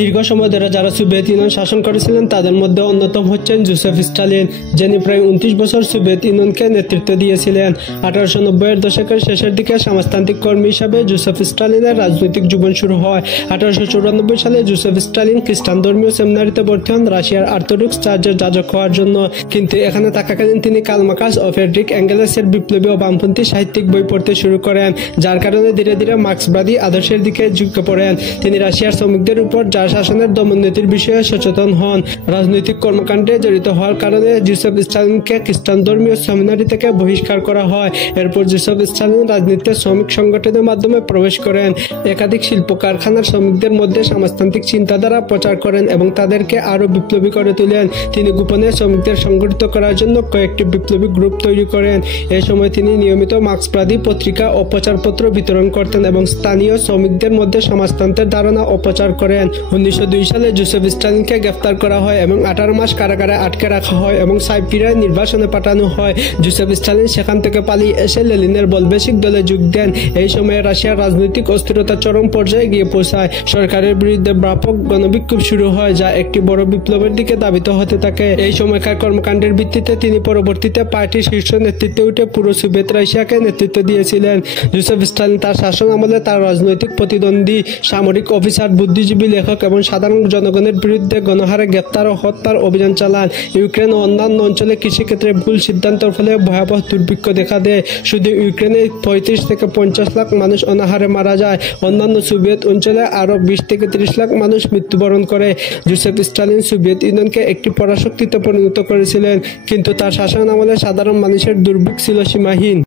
দীর্ঘ সময় ধরে যারা সোভিয়েত ইউনিয়ন শাসন করেছিলেন তাদের মধ্যে অন্যতম হচ্ছেন জোসেফ স্টালিন, যিনি প্রায় 29 বছর সোভিয়েত ইউনিয়নকে নেতৃত্ব দিয়েছিলেন। 1890-এর দশকের শেষের দিকে সমাজতান্ত্রিক কর্মী হিসাবে জোসেফ স্টালিনের রাজনৈতিক জীবন শুরু হয়। 1894 সালে জোসেফ স্টালিন খ্রিস্টান ধর্মীয় সেমিনারিতে ভর্তি হন রাশিয়ার অর্থোডক্স চার্চের যাজক হওয়ার জন্য। কিন্তু এখানে থাকাকালীন তিনি কার্ল মার্কস ও ফ্রেডরিক এঙ্গেলসের বিপ্লবী ও বামপন্থী সাহিত্যিক বই পড়তে শুরু করেন, যার কারণে ধীরে ধীরে মার্ক্সবাদী আদর্শের দিকে ঝুঁকে পড়েন। তিনি রাশিয়ার শ্রমিকদের উপর জার শাসনের দমননীতির বিষয়ে সচেতন হন। রাজনৈতিক কর্মকাণ্ডে জড়িত হওয়ার কারণে জোসেফ স্টালিনকে খ্রিস্টান ধর্মীয় সেমিনারি থেকে বহিষ্কার করা হয়। এরপর জোসেফ স্টালিন রাজনীতিতে শ্রমিক সংগঠনের মাধ্যমে প্রবেশ করেন। একাধিক শিল্প কারখানার শ্রমিকদের মধ্যে সমাজতান্ত্রিক চিন্তাধারা প্রচার করেন এবং তাদেরকে আরও বিপ্লবী করে তোলেন। তিনি গোপনে শ্রমিকদের সংগঠিত করার জন্য কয়েকটি বিপ্লবী গ্রুপ তৈরি করেন। এই সময় তিনি নিয়মিত মার্ক্সবাদী পত্রিকা ও প্রচারপত্র বিতরণ করতেন এবং স্থানীয় শ্রমিকদের মধ্যে সমাজতন্ত্রের ধারণা অপচার করেন। 1902 সালে জোসেফ স্টালিনকে গ্রেফতার করা হয় এবং 18 মাস কারাগারে আটকে রাখা হয় এবং সাইবেরিয়ায় নির্বাসনে পাঠানো হয়। জোসেফ স্টালিন সেখান থেকে পালিয়ে এসে লেনিনের বলবেশিক দলে যোগ দেন। এই সময়ে রাশিয়ার রাজনৈতিক অস্থিরতা চরম পর্যায়ে গিয়ে পৌঁছায়। সরকারের বিরুদ্ধে ব্যাপক গণবিক্ষোভ শুরু হয়, যা একটি বড় বিপ্লবের দিকে ধাবিত হতে থাকে। এই সময়কার কর্মকাণ্ডের ভিত্তিতে তিনি পরবর্তীতে পার্টির শীর্ষ নেতৃত্বে উঠে পুরো সোভিয়েত রাশিয়াকে নেতৃত্ব দিয়েছিলেন। জোসেফ স্টালিন তার শাসন আমলে তার রাজনৈতিক প্রতিদ্বন্দ্বী, সামরিক অফিসার, বুদ্ধিজীবী, লেখক এবং সাধারণ জনগণের বিরুদ্ধে গণহারে গ্রেপ্তার ও হত্যার অভিযান চালান। ইউক্রেন ও অন্যান্য অঞ্চলে কৃষিক্ষেত্রে ভুল সিদ্ধান্তের ফলে ভয়াবহ দুর্ভিক্ষ দেখা দেয়। শুধু ইউক্রেনে 35 থেকে 50 লাখ মানুষ অনাহারে মারা যায়। অন্যান্য সোভিয়েত অঞ্চলে আরও 20 থেকে 30 লাখ মানুষ মৃত্যুবরণ করে। জোসেফ স্টালিন সোভিয়েত ইউনিয়নকে একটি পরাশক্তিতে পরিণত করেছিলেন, কিন্তু তার শাসন আমলে সাধারণ মানুষের দুর্ভোগ ছিল সীমাহীন।